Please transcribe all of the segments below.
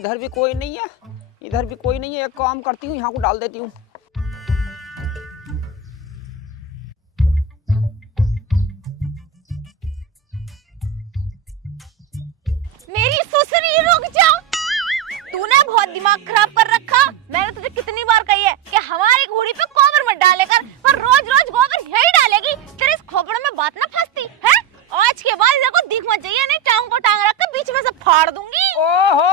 इधर भी कोई नहीं है, इधर भी कोई नहीं है। एक काम करती हूँ, यहाँ को डाल देती हूँ। मेरी सुसरी रुक जा। तूने बहुत दिमाग खराब कर रखा। मैंने तुझे कितनी बार कही है कि हमारी घोड़ी पे गोबर मत डाले कर, पर रोज रोज गोबर यही डालेगी। तेरे इस खोपड़े में बात ना फंसती है। आज के बाद देखो दिख मत जाइए, नहीं टांग को टांग रख के बीच में से फाड़ दूंगी। ओहो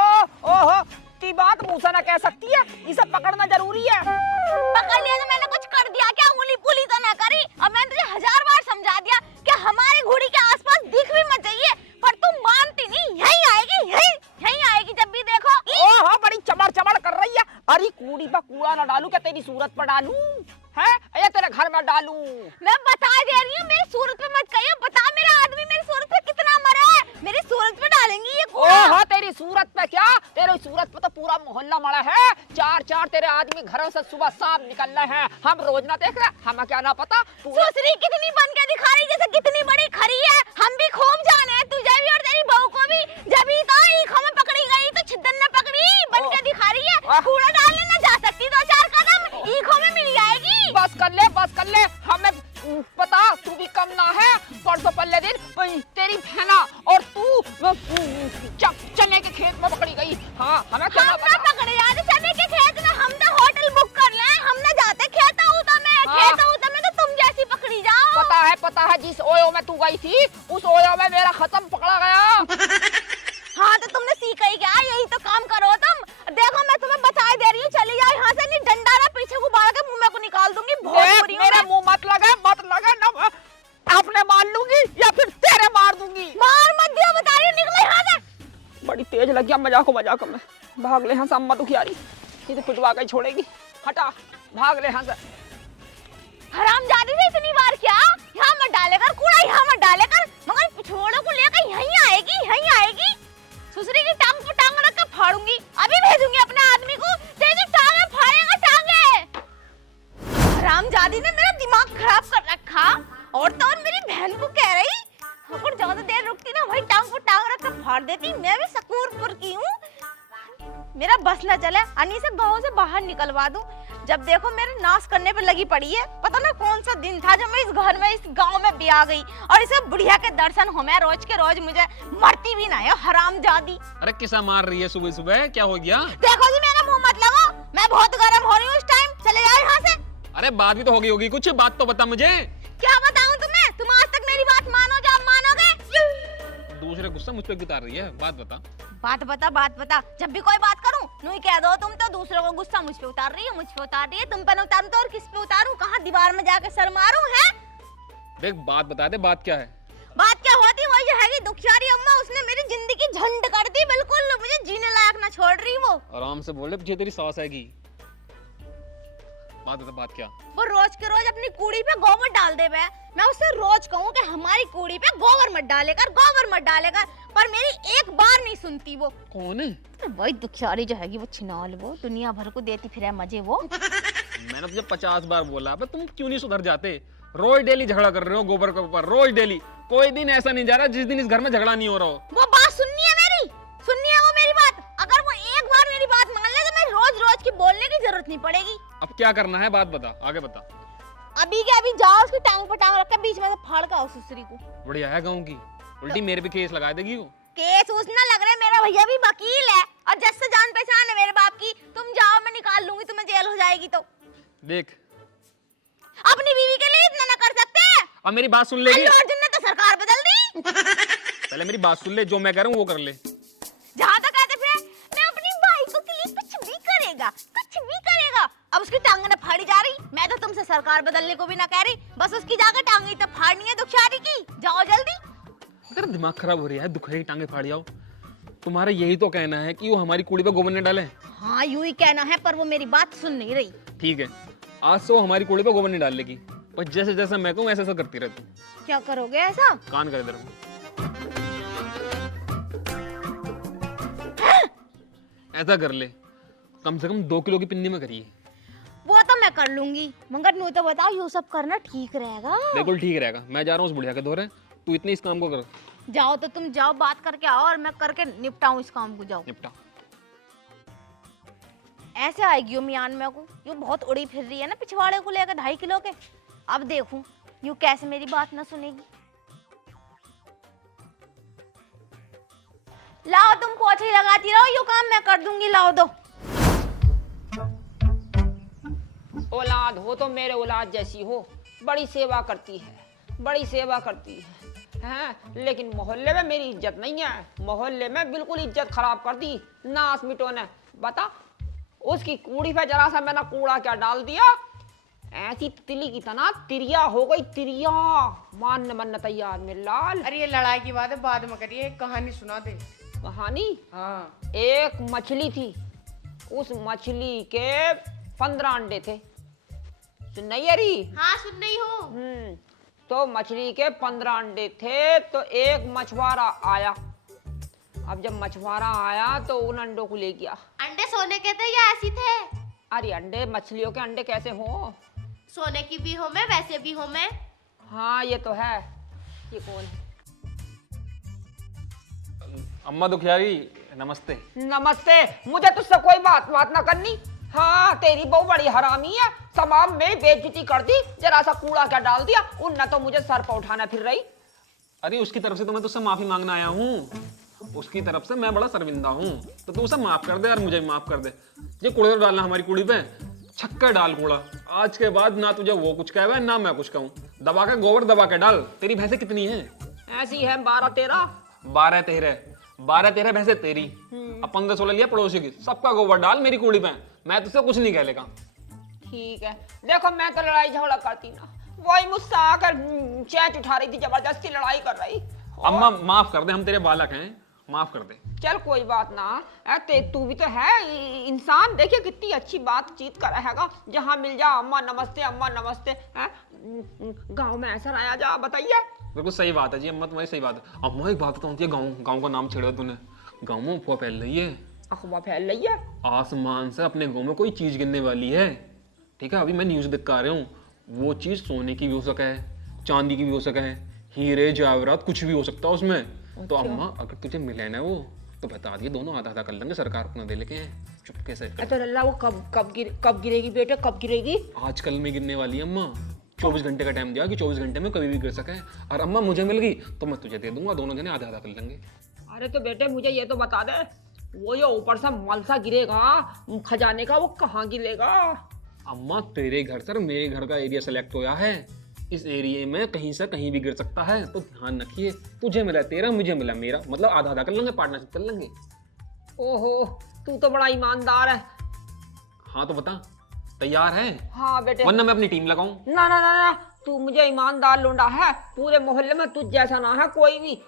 ओहो, ती बात मुंह से ना कह सकती है, इसे पकड़ना जरूरी है। पकड़ लिया तो मैंने कुछ कर दिया क्या? उंगली पुली तो ना करी। अब मैंने तुझे 1000 बार समझा दिया कि हमारी घोड़ी के आसपास दिख भी मत जाइए, पर तुम मानती नहीं। यही आएगी, यही आएगी जब भी देखो। ओहो, बड़ी चमड़ चमड़ कर रही है। अरे कूड़ी पर कूड़ा ना डालूं क्या? तेरी सूरत पर डालूं है या तेरे घर में डालूं? मैं बता दे रही हूँ, मेरी सूरत पे मत कहिए। बता मेरा आदमी मेरी सूरत पे कितना मरा है। मेरी सूरत पे डालेंगी ये कूड़ा। ओहो, तेरी सूरत पे क्या? तेरी सूरत पे तो पूरा मोहल्ला मरा है। चार चार तेरे आदमी घरों से सुबह शाम निकल रहे हैं। हम रोज ना देख रहे, हमें क्या ना पता। सुसरी कितनी बन के दिखा रही जैसे कितनी बड़ी खरी है। हम भी खूब जाने हैं, तुझे भी और तेरी बहू को भी। जब ही तो ईखों में पकड़ी गई तो छिद्दन ने पकड़ी, बन के दिखा रही है। कूड़ा डालने ना जा सकती, 2-4 कदम ईखों में मिल जाएगी। बस कर ले, बस कर ले। हमें पता तू भी कम ना है। परसों पहले दिन तेरी बहना और तू चने के खेत में पकड़ी गई। हाँ, हमें क्या पता? पकड़े जाते चने के खेत में। हम तो होटल बुक कर ले, हम ना जाते खेत उता में। खेत उता में तो तुम जैसी पकड़ी जाओ। पता है जिस ओयो में तू गई थी, उस ओयो में मेरा खत्म पकड़ा गया। हाँ तो तुमने सीखा ही क्या? यही तो काम करो तुम। देखो मैं तुम्हें बता दे रही हूँ, चली जाओ यहाँ से, नहीं डंडा ना पीछे को बाढ़ के मुंह में को निकाल दूंगी। बहुत बुरी हूँ मेरे मैं। मुंह मत लगा ना। अपने मार लूंगी या फिर तेरे मार दूंगी। मार मत दियो, बता रही हूँ, निकलो यहाँ से। बड़ी तेज लगी, अब मजाक में भाग ले यहाँ से। अम्मा दुखियारी ये तो पिटवा के छोड़ेगी। हटा, भाग ले यहाँ से। हरामजादी से इतनी बार क्या? यहाँ मत डालेकर कूड़ा, यहाँ मत डालेकर, मगर पिछोड़ों को लेकर यहीं आएगी, यहीं आएगी। सुसरी की टांग पर टांग रख कर फाड़ूंगी। अभी भेजूंगी अपने आदमी को, तेरी टांगे फाड़ेगा टांगे। हरामजादी ने मेरा दिमाग खराब कर रखा। और तो और मेरी बहन को कह रही अगर ज्यादा देर रुकती ना भाई टांग को टांग रख कर फाड़ देती। मैं भी सकूरपुर की हूँ, मेरा बस न चले, अन्नी से गाँव से बाहर निकलवा दूं। जब देखो मेरे नाश करने पे लगी पड़ी है। पता ना कौन सा दिन था जब मैं इस घर में, इस गांव में भी आ गई और इसे बुढ़िया के दर्शन हो। मैं रोज के रोज मुझे मरती भी ना है हरामजादी। अरे किसा मार रही है सुबह सुबह? क्या हो गया? देखो जी मेरा मुंह मत लगाओ, मैं बहुत गर्म हो रही हूँ इस टाइम। चले जाओ यहाँ से। अरे बात भी तो होगी कुछ बात तो बता मुझे। क्या बताऊँ तुम्हें? तुम आज तक मेरी बात मानोगे? अब मानोगे? दूसरे गुस्सा मुझ पे उतार रही है। बात बता। बात बता। जब भी कोई बात करूं नहीं कह दो तुम तो दूसरों को गुस्सा मुझ पे उतार रही है, मुझ पे उतार रही है। तुम पे न उतारूं तो और किस पे उतारूं? कहाँ दीवार में जाके सर मारूं? है देख बात बता दे, बात क्या है? बात क्या होती? वही है दुखियारी अम्मा, उसने मेरी जिंदगी झंड कर दी बिल्कुल। मुझे जीने लायक ना छोड़ रही वो। आराम से बोल, पीछे तेरी सास आएगी। बात बता, बात क्या? वो रोज के रोज अपनी कूड़ी पे गोबर डाल दे। मैं उससे रोज कहूँ कि हमारी कूड़ी पे गोबर मत डालेकर, गोबर मत डालेकर, पर मेरी एक बार नहीं सुनती वो। कौन है? वही दुखियारी जो हैगी, वो छिनाल, वो दुनिया भर को देती फिर मजे वो। मैंने तुझे 50 बार बोला, तुम क्यों नहीं सुधर जाते? रोज डेली झगड़ा कर रहे हो गोबर के ऊपर, रोज डेली। कोई दिन ऐसा नहीं जा रहा जिस दिन इस घर में झगड़ा नहीं हो रहा हो। वो बात सुननी है मेरी, सुननी है वो मेरी बात। अगर वो एक बार मेरी बात मान ले तो मैं रोज रोज की बोलने की जरूरत नहीं पड़ेगी। अब क्या करना है? बात बता, आगे बता। अभी के अभी जाओ, उसकी टांग पर टांग रख के बीच में से फाड़ के आओ सुसरी को। बढ़िया है गाँव की, उल्टी मेरे पे केस लगा देगी वो। केस उसना लग रहा है, मेरा भैया भी वकील है और जैसे जान पहचान है मेरे बाप की। तुम जाओ, मैं निकाल लूंगी तुम्हें, जेल हो जाएगी तो। देख अपनी बीवी के लिए इतना ना कर सकते। अब मेरी बात सुन लेगी? अल्लू अर्जुन ने तो सरकार बदल दी। पहले मेरी बात सुन ले, जो मैं कह रहा हूँ वो कर ले। जहाँ तक कहते फिर मैं अपनी भाई को के लिए कुछ भी करेगा, कुछ भी करेगा। अब उसकी टांग न फाड़ी जा रही, मैं तो तुमसे सरकार बदलने को भी ना कह रही, बस उसकी जाकर टांगे तो फाड़नी है दुखियारी की। जाओ जल्दी। तेरा दिमाग खराब हो रही है, दुखियारी टांगे फाड़ी आओ। तुम्हारा यही तो कहना है कि वो हमारी कुड़ी पे गोबर न डाले? हाँ यूं ही कहना है, पर वो मेरी बात सुन नहीं रही। ठीक है, आज से वो हमारी कुड़ी पे गोबर नहीं डाल लेगी, और जैसे जैसे मैं कहूँ ऐसा करती रह तू। क्या करोगे ऐसा? कान कर इधर। ऐसा कर ले, कम से कम 2 किलो की पिन्नी में करिए। वो तो मैं कर लूंगी, मगर न्यू तो बताओ ये सब करना ठीक रहेगा? बिल्कुल ठीक रहेगा। मैं जा रहा हूँ उस बुढ़िया के दौरे, तू इतने इस काम को कर। जाओ तो तुम जाओ, बात करके आओ और मैं करके निपटाऊं इस काम को। जाओ निपटा। ऐसे आएगी यो मियान में को, यो बहुत उड़ी फिर रही है ना पिछवाड़े को लेकर 2.5 किलो के। अब देखूं यूं कैसे मेरी बात ना सुनेगी। लाओ तुम पोछे लगाती रहो, यो काम मैं कर दूंगी, लाओ दो। औलाद हो तो मेरे औलाद जैसी हो, बड़ी सेवा करती है, बड़ी सेवा करती है हैं? लेकिन मोहल्ले में मेरी इज्जत नहीं है, मोहल्ले में बिल्कुल इज्जत खराब कर दी नास मिटो ने। बता उसकी कूड़ी पे जरा सा मैंने कूड़ा क्या डाल दिया, ऐसी तिली की तना तिरिया हो गई, तिरिया मानने मन तैयार मेरे लाल। अरे ये लड़ाई की बात है, बाद में करिए, एक कहानी सुना दे। कहानी? हाँ। एक मछली थी, उस मछली के 15 अंडे थे। सुन नहीं रही? हाँ सुन रही हूँ। तो मछली के 15 अंडे थे, तो एक मछुआरा आया। अब जब मछुआरा आया तो उन अंडों को ले गया। अंडे सोने के थे या ऐसी थे? अरे अंडे, मछलियों के अंडे कैसे हो? सोने की भी हो मैं, वैसे भी हो मैं। हाँ ये तो है। ये कौन है? अम्मा दुखियारी नमस्ते। नमस्ते। मुझे तुझसे कोई बात ना करनी। हाँ तेरी बहू बड़ी हरामी है, तमाम मेरी बेइज्जती कर दी, जरा सा कूड़ा क्या डाल दिया, उन तो मुझे सर पर उठाना फिर रही। अरे उसकी तरफ से तो मैं तुझसे माफी मांगना आया हूँ, उसकी तरफ से मैं बड़ा शर्मिंदा हूँ, तो तू उसे माफ कर दे और मुझे भी माफ कर दे। ये कूड़े तो डालना हमारी कुड़ी पे, छक्कर डाल कूड़ा। आज के बाद ना तुझे वो कुछ कहे ना मैं कुछ कहूँ, दबा के गोबर दबा के डाल। तेरी भैंसें कितनी है? ऐसी है 12-13। 12-13 भैंसें तेरी, अब 15-16 लिया पड़ोसी की, सबका गोबर डाल मेरी कूड़ी पे, मैं तुझसे कुछ नहीं कह लेगा। ठीक है। देखो मैं तो लड़ाई झगड़ा करती ना, वही मुझसे आकर चैंच उठा रही थी, जबरदस्ती लड़ाई कर रही। अम्मा माफ कर दे, हम तेरे बालक हैं, माफ कर दे। चल कोई बात ना, तू भी तो है इंसान। देखिए कितनी अच्छी बातचीत कर रहेगा, जहाँ मिल जा अम्मा नमस्ते, अम्मा नमस्ते। गांव में ऐसा रहा जा, बताइए। बिल्कुल सही बात है जी अम्मा, तुम्हारी सही बात है। अम्मा एक बात बताऊँ, गाँव का नाम छेड़ा तूने, गाँव में अफवाह फैल रही है, अफवाह फैल रही है। आसमान से अपने गाँव में कोई चीज गिरने वाली है। ठीक है, अभी मैं न्यूज देख कर आ रहा हूँ, वो चीज सोने की भी हो सके है, चांदी की भी हो सके है, हीरे जवाहरात कुछ भी हो सकता है उसमें। तो अम्मा अगर तुझे मिले ना वो, तो बता दिए, दोनों आधा आधा कर लेंगे, सरकार अपना दे लेके चुपके से। तो लल्ला वो कब गिरेगी बेटे, कब गिरेगी? आजकल में गिरने वाली है अम्मा, 24 घंटे का टाइम दिया कि 24 घंटे में कभी भी गिर सके। और अम्मा मुझे मिल गई तो मैं तुझे दे दूंगा, दोनों जने आधा आधा कर लेंगे। अरे तो बेटे मुझे ये तो बता दे, वो जो ऊपर से मलसा गिरेगा खजाने का, वो कहाँ गिरेगा? अम्मा तेरे घर से मेरे घर का एरिया सेलेक्ट होया है, इस एरिया में कहीं से कहीं भी गिर सकता है, तो ध्यान रखिए, तुझे मिला तेरा, मुझे मिला मेरा, मतलब आधा आधा कर लेंगे, पार्टनरशिप कर लेंगे। ओहो तू तो बड़ा ईमानदार है। हाँ तो बता, तैयार है? हाँ बेटे। वरना मैं अपनी टीम लगाऊं? ना ना ना ना, तू मुझे ईमानदार लौंडा है, पूरे मोहल्ले में तुझ जैसा ना है कोई भी।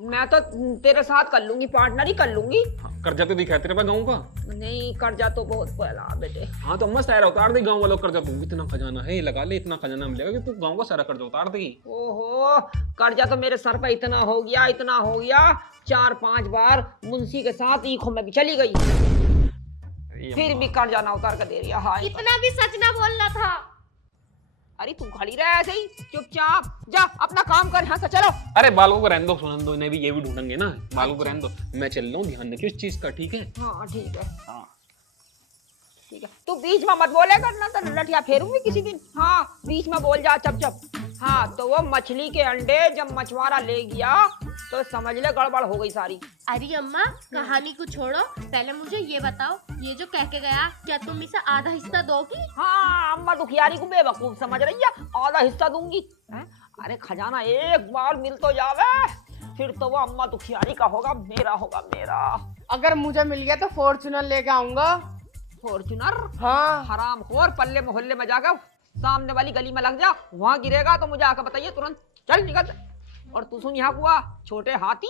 मैं तो तेरे साथ कर लूंगी, पार्टनर ही कर लूंगी। हाँ, कर्जा तो दिखा तेरे पास गाँव का? नहीं कर्जा तो बहुत पहला बेटे। हाँ तो अम्मा सारा उतार दे गाँव वालों कर्जा, तू इतना खजाना है लगा ले, इतना खजाना मिलेगा कि तू गाँव का सारा कर्जा उतार देगी। ओहो कर्जा तो मेरे सर पे इतना हो गया, इतना हो गया, 4-5 बार मुंशी के साथ ईखों में भी चली गई, फिर भी कर्जा ना उतार कर दे रही है। हाँ इतना भी सच ना बोलना था। अरे तू खड़ी रहे ऐसे ही चुपचाप, जा अपना काम कर, यहाँ से चलो। अरे बालों को रहने दो, सुनन दो, इन्हें भी ये भी ढूंढेंगे ना, बालों को रहने दो, मैं चल रहा हूँ, ध्यान रखियो इस चीज का, ठीक है? हाँ ठीक है। हाँ ठीक है, तू बीच में मत बोले करना, तो लठिया फेरूंगी किसी दिन। हाँ बीच में बोल जा चप चप। हाँ तो वो मछली के अंडे जब मछुआरा ले गया तो समझ ले गड़बड़ हो गई सारी। अरे अम्मा कहानी को छोड़ो, पहले मुझे ये बताओ, ये जो कह के गया, क्या तुम इसे आधा हिस्सा दोगी? हाँ अम्मा दुखियारी को बेवकूफ समझ रही है, आधा हिस्सा दूंगी। अरे खजाना एक बार मिल तो जावे, फिर तो वो अम्मा दुखियारी का होगा, मेरा होगा मेरा। अगर मुझे मिल गया तो फॉर्च्यूनर लेके आऊंगा। फॉर्च्यूनर? हाँ। हराम खोर, पल्ले मोहल्ले में जाकर सामने वाली गली में लग जा, वहां गिरेगा तो मुझे आकर बताइए तुरंत, चल निकल। और तू सुन यहाँ हुआ, छोटे हाथी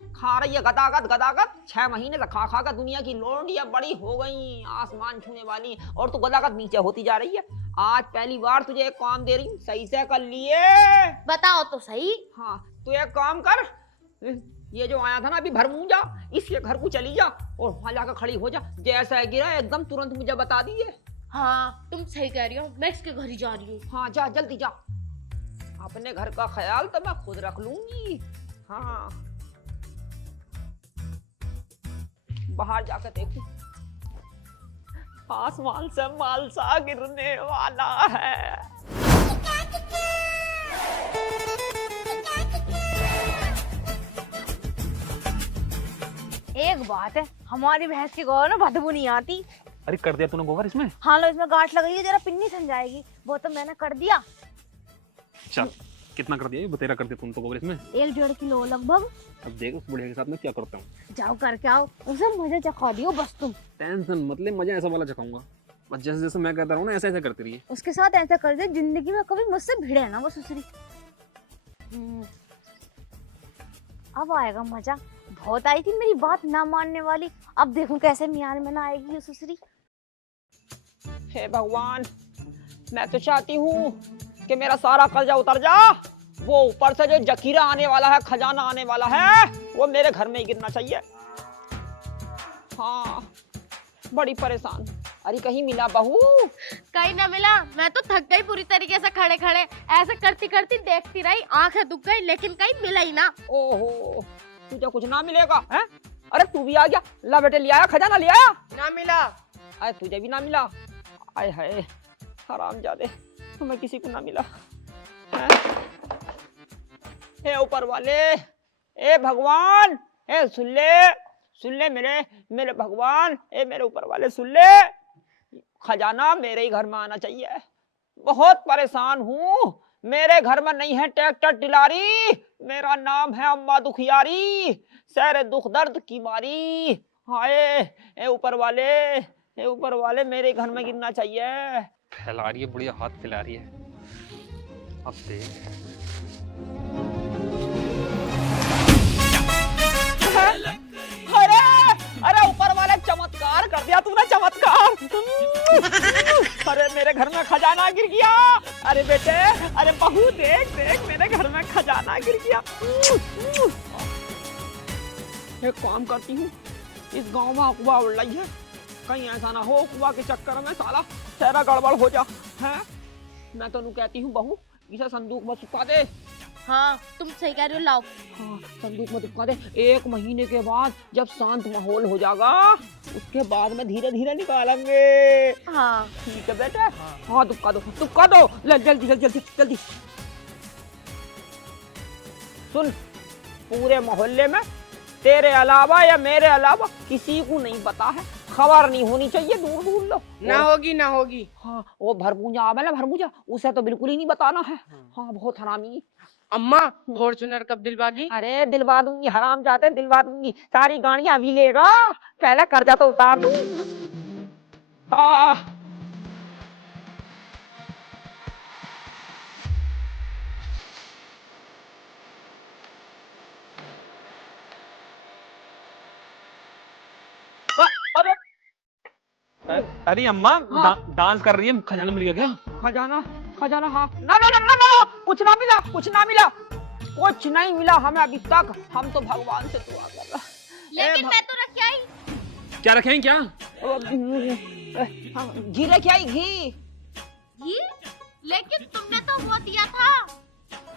खा रही है गदागद गदागद, 6 महीने से खा खा कर दुनिया की लोंडियां बड़ी हो गई, आसमान छूने वाली, और तू गदागद नीचे होती जा रही है। आज पहली बार तुझे एक काम दे रही हूँ, सही से कर लिए। बताओ तो सही। हाँ तू एक काम कर, ये जो आया था ना अभी भरमूंजा, इसके घर को चली जा और वहां जाकर खड़ी हो जा, जैसा गिरा एकदम तुरंत मुझे बता दिए। हाँ तुम सही कह रही हो, मैं इसके घर ही जा रही हूँ। हाँ जा जल्दी जा, अपने घर का ख्याल तो मैं खुद रख लूंगी। हाँ बाहर जाकर देखू, आसमान से मालसा गिरने वाला है। एक बात है, हमारी भैंस की गोबर में बदबू नहीं आती। अरे कर दिया तूने गोबर इसमें? हाँ लो, इसमें गांठ लग गई है, जरा पिन्नी समझाएगी। वो तो मैंने कर दिया। चल कितना कर दिया? ये बतेरा कर दिया तुम तो गोबर इसमें। 1-1.5 किलो लगभग। अब देख उस बुढ़िया के साथ मैं क्या करता हूँ। जाओ करके आओ, उसे मजे चखा दियो बस तुम। टेंशन मतलब मजा ऐसा वाला चखाऊंगा, बस जैसे जैसे मैं कहता रहूँ ना ऐसे ऐसे करती रही। उसके साथ ऐसा कर दे जिंदगी में कभी मुझसे भिड़े ना वो सुसरी। अब आएगा मजा। बहुत आई थी मेरी बात ना मानने वाली, अब देखूं कैसे म्यान में ना आएगी ये सुसरी। हे भगवान, मैं तो चाहती हूँ कि मेरा सारा कर्जा उतर जा। वो ऊपर से जो जखीरा आने वाला है, खजाना आने वाला है, वो मेरे घर में ही गिरना चाहिए। हाँ, बड़ी परेशान। अरे कहीं मिला बहू? कहीं ना मिला। मैं तो थक गई पूरी तरीके से, खड़े खड़े ऐसे करती करती देखती रही, आंखें दुख गई, लेकिन कहीं मिला ही ना। ओहो, तुझे कुछ ना मिलेगा है? अरे तू भी आ गया। ला बेटे, ले आया खजाना, ले आया? ना मिला। अरे तुझे भी ना मिला? आय हाय हरामजादे, तुम्हें किसी को ना मिला है? हे ऊपर वाले, ए भगवान, ए सुन ले मेरे भगवान, ए मेरे ऊपर वाले सुन ले। खजाना मेरे ही घर में आना चाहिए। बहुत परेशान हूँ, मेरे घर में नहीं है ट्रैक्टर टिलारी, मेरा नाम है अम्मा दुखियारी, सैर दुख दर्द की मारी। हाय ए ऊपर वाले मेरे घर में गिरना चाहिए। फैला रही है बुढ़िया, हाथ फैला रही है। अब देख अरे ऊपर वाले चमत्कार कर दिया तूने, चमत्कार। अरे मेरे घर में खजाना गिर गया। अरे बेटे, अरे बहू देख देख, मेरे घर में खजाना गिर गया। एक काम करती हूँ, इस गांव में अफवाह उड़ रही है, कहीं ऐसा ना हो अफवाह के चक्कर में साला सारा गड़बड़ हो जा है। मैं तो कहती हूँ बहू, इसे संदूक में छुपा दे। हाँ तुम सही कह रहे हो, लाओ। हाँ संदूक में छुपा दे। 1 महीने के बाद जब शांत माहौल हो जाएगा, उसके बाद में धीरे धीरे निकालेंगे। हाँ ठीक है बेटे। हाँ तुक्का दो, जल्दी जल्दी जल्दी जल्दी। सुन, पूरे मोहल्ले में तेरे अलावा या मेरे अलावा किसी को नहीं पता है, खबर नहीं होनी चाहिए, दूर दूर लो। ना होगी। हाँ वो भरपूजा आवे ना, भरपूजा, उसे तो बिल्कुल ही नहीं बताना है। हाँ बहुत हरामी। अम्मा फॉर्च्यूनर कब दिलवागी? अरे दिलवा दूंगी, हराम जाते दिलवा दूंगी, सारी गाड़ियां अभी लेगा, पहले कर्जा तो उतार दूं। अरे अम्मा डांस कर रही है, खजाना मिल गया क्या? खजाना हाँ। ना, कुछ ना मिला, कुछ नहीं मिला हमें अभी तक। हम तो भगवान से दुआ कर रहे। लेकिन मैं तो रख आई। क्या रखे हैं? क्या घी लेके आई, घी। लेकिन तुमने तो वो दिया था।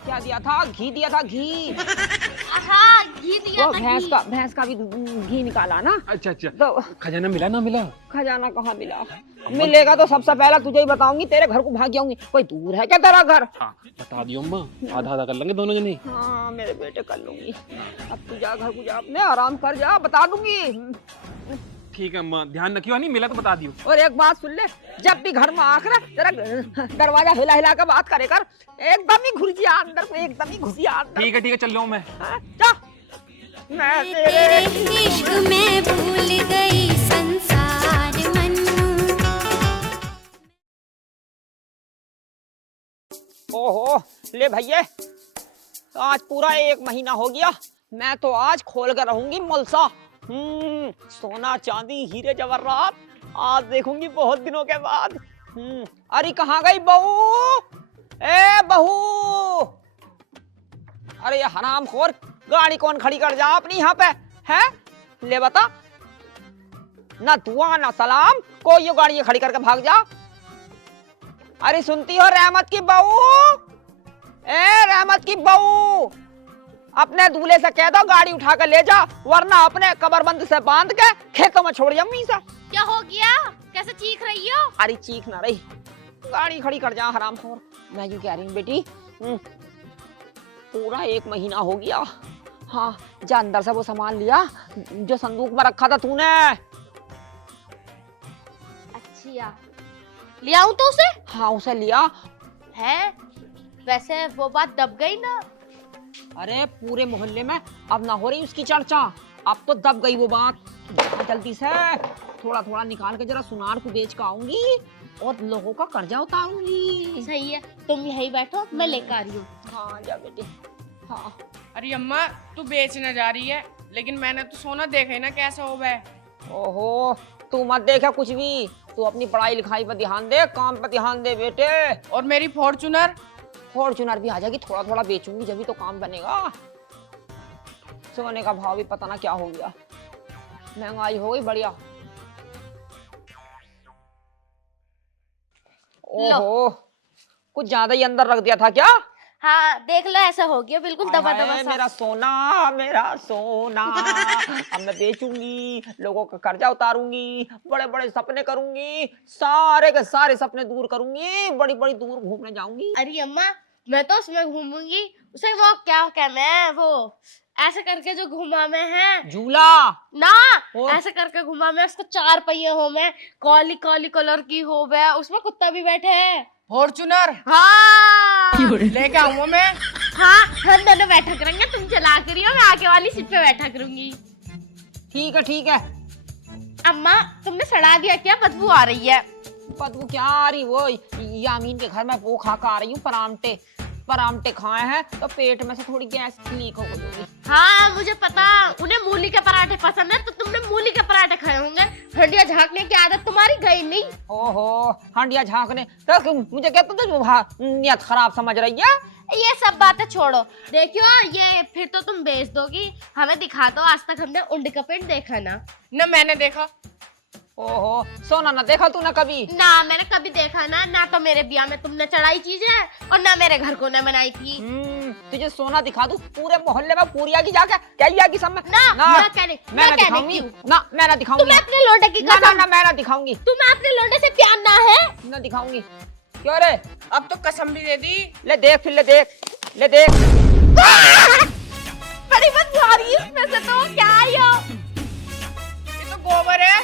क्या दिया था? घी दिया था, घी। हाँ घी दिया वो था। भैंस का भी घी निकाला ना। अच्छा तो खजाना मिला ना मिला? खजाना कहाँ मिला? मिलेगा तो सबसे पहला तुझे ही बताऊंगी, तेरे घर को भाग जाऊंगी। कोई दूर है क्या तेरा घर? हाँ बता दियो अम्मा, आधा आधा कर लेंगे दोनों जने। हाँ मेरे बेटे कर लूंगी। अब तू जा घर को, जा अपने आराम कर, जा, बता दूंगी। ठीक है अम्मा, ध्यान रखियो, नहीं मिला तो बता दियो। और एक बात सुन ले, जब भी घर में आकर तेरा दरवाजा हिला हिला कर बात करे कर, एकदम ही घुस जा अंदर को, एकदम ही घुस जा अंदर। ठीक है चल रहा हूँ मैं। जा। मैं तेरे इश्क में भूल गई संसार मन। ओहो ले भैया, आज पूरा 1 महीना हो गया, मैं तो आज खोल कर रहूंगी मुलसा। सोना चांदी हीरे जवाहरात आज देखूंगी बहुत दिनों के बाद। अरे कहाँ गई बहू? ए बहू, अरे ये हरामखोर गाड़ी कौन खड़ी कर जा अपनी यहाँ पे है? ले बता, ना दुआ ना सलाम, कोई ये गाड़ी खड़ी करके भाग जा। अरे सुनती हो रहमत की बहू? ए रहमत की बहू, अपने दूल्हे से कह दो गाड़ी उठाकर ले जा, वरना अपने कमरबंद से बांध के खेतों में छोड़ जा। मीसा क्या हो गया? कैसे चीख रही हो? अरे चीख ना रही, गाड़ी खड़ी कर जा हरामखोर। मैं यूं कह रही हूँ बेटी, पूरा 1 महीना हो गया। हाँ, जा अंदर से वो सामान लिया जो संदूक में रखा था तूने। अच्छा, ले आऊं तो उसे? हाँ उसे लिया। है वैसे वो बात दब गई ना। अरे पूरे मोहल्ले में अब ना हो रही उसकी चर्चा, अब तो दब गई वो बात। जा जल्दी से, थोड़ा थोड़ा निकाल के जरा सुनार को बेच के आऊंगी और लोगों का कर्जा उतारूंगी। सही है, तुम यहीं बैठो, मैं लेकर आ रही हूँ। हाँ जा बेटी। हाँ अरे अम्मा तू बेचने जा रही है, लेकिन मैंने तो सोना देखा ही ना कैसा हो गया। ओहो, तू मत देखा कुछ भी, तू अपनी पढ़ाई लिखाई पर ध्यान दे, काम पर ध्यान दे बेटे। और मेरी फॉर्च्यूनर? फॉर्च्यूनर भी आ जाएगी, थोड़ा थोड़ा बेचूंगी जब भी तो काम बनेगा। सोने का भाव भी पता ना क्या हो गया, महंगाई हो गई बढ़िया। ओहो, कुछ ज्यादा ही अंदर रख दिया था क्या? हाँ देख लो, ऐसा हो गया बिल्कुल दबा हाय, दबा सा। मेरा सोना, मेरा सोना। अब मैं बेचूंगी, लोगों का कर्जा उतारूंगी, बड़े बड़े सपने करूंगी, सारे के सारे सपने दूर करूंगी, बड़ी बड़ी दूर घूमने जाऊंगी। अरे अम्मा, मैं तो उसमें घूमूंगी, उसे वो क्या कहना है, वो ऐसे करके जो घुमा में है झूला ना, और? ऐसे करके घुमा में, उसको 4 पहिए हो में, काली काली कलर की हो वै, उसमें कुत्ता भी बैठे है। फॉर्च्यूनर? हाँ लेके आऊंगा मैं। हाँ, हम दोनों बैठा करेंगे, तुम चला करियो, मैं आगे वाली सीट पे बैठा करूंगी। ठीक है ठीक है। अम्मा तुमने सड़ा दिया क्या? बदबू आ रही है। बदबू क्या आ रही, वो यामीन के घर में वो खा आ रही हूँ, परांठे परांठे खाए हैं तो पेट में से थोड़ी गैस लीक हो गई होगी। हाँ मुझे पता, उन्हें मूली के पराठे पसंद है तो तुमने मूली के पराठे खाए होंगे। हंडिया झांकने की आदत तुम्हारी गई नहीं। ओहो, हंडिया झांकने तो मुझे क्या तुम नियत खराब समझ रही है? ये सब बातें छोड़ो, देखियो ये फिर तो तुम बेच दोगी, हमें दिखा दो, आज तक हमने उंड का पेट देखा ना। न मैंने देखा। ओहो, सोना ना देखा तूने कभी? ना मैंने कभी देखा ना, ना तो मेरे ब्याह में तुमने चढ़ाई चीजें और ना मेरे घर को ने बनाई थी। तुझे सोना दिखा दूं पूरे मोहल्ले में, पूरिया की जाके क्या की सब में? ना, मैं कहने दिखाऊंगी क्यों? ना, मैं ना दिखाऊंगी। तुम्हें अपने लोंडे की ना, कसम, ना मैं ना दिखाऊंगी। तुम्हें अपने लोंडे से प्यार ना है? ना दिखाऊंगी। क्यों रे? अब तो कसम भी दे दी। ले देख फिर, ले देख ले देख। बड़ी बदबू आ रही है इसमें से, तो क्या आई हो? ये तो गोबर है।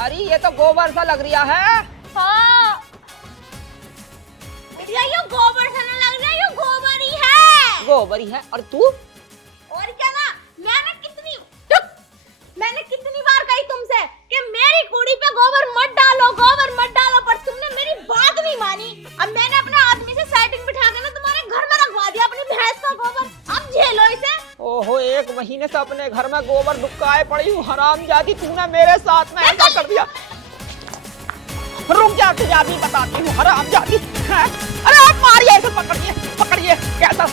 अरे ये तो गोबर सा लग रहा है। हाँ ये गोबर से ना लग रहा है, ये गोबर ही है। गोबर ही है। और तू? और क्या ना, मैंने कितनी बार कही तुमसे कि मेरी कुड़ी पे गोबर मत डालो, गोबर मत डालो, पर तुमने मेरी बात नहीं मानी। अब मैंने अपने आदमी से सेटिंग बिठा के ना तुम्हारे घर में रखवा दिया अपनी भैंस का गोबर, अब झेलो इसे। ओहो, 1 महीने से अपने घर में गोबर दुक्काए पड़ी हूँ, हरामजादी, तूने मेरे साथ में ऐसा कर दिया। रुक जा, तुझे अभी बताती हूँ हरामजादी। अरे आप मारिए इसे, पकड़िए कैसा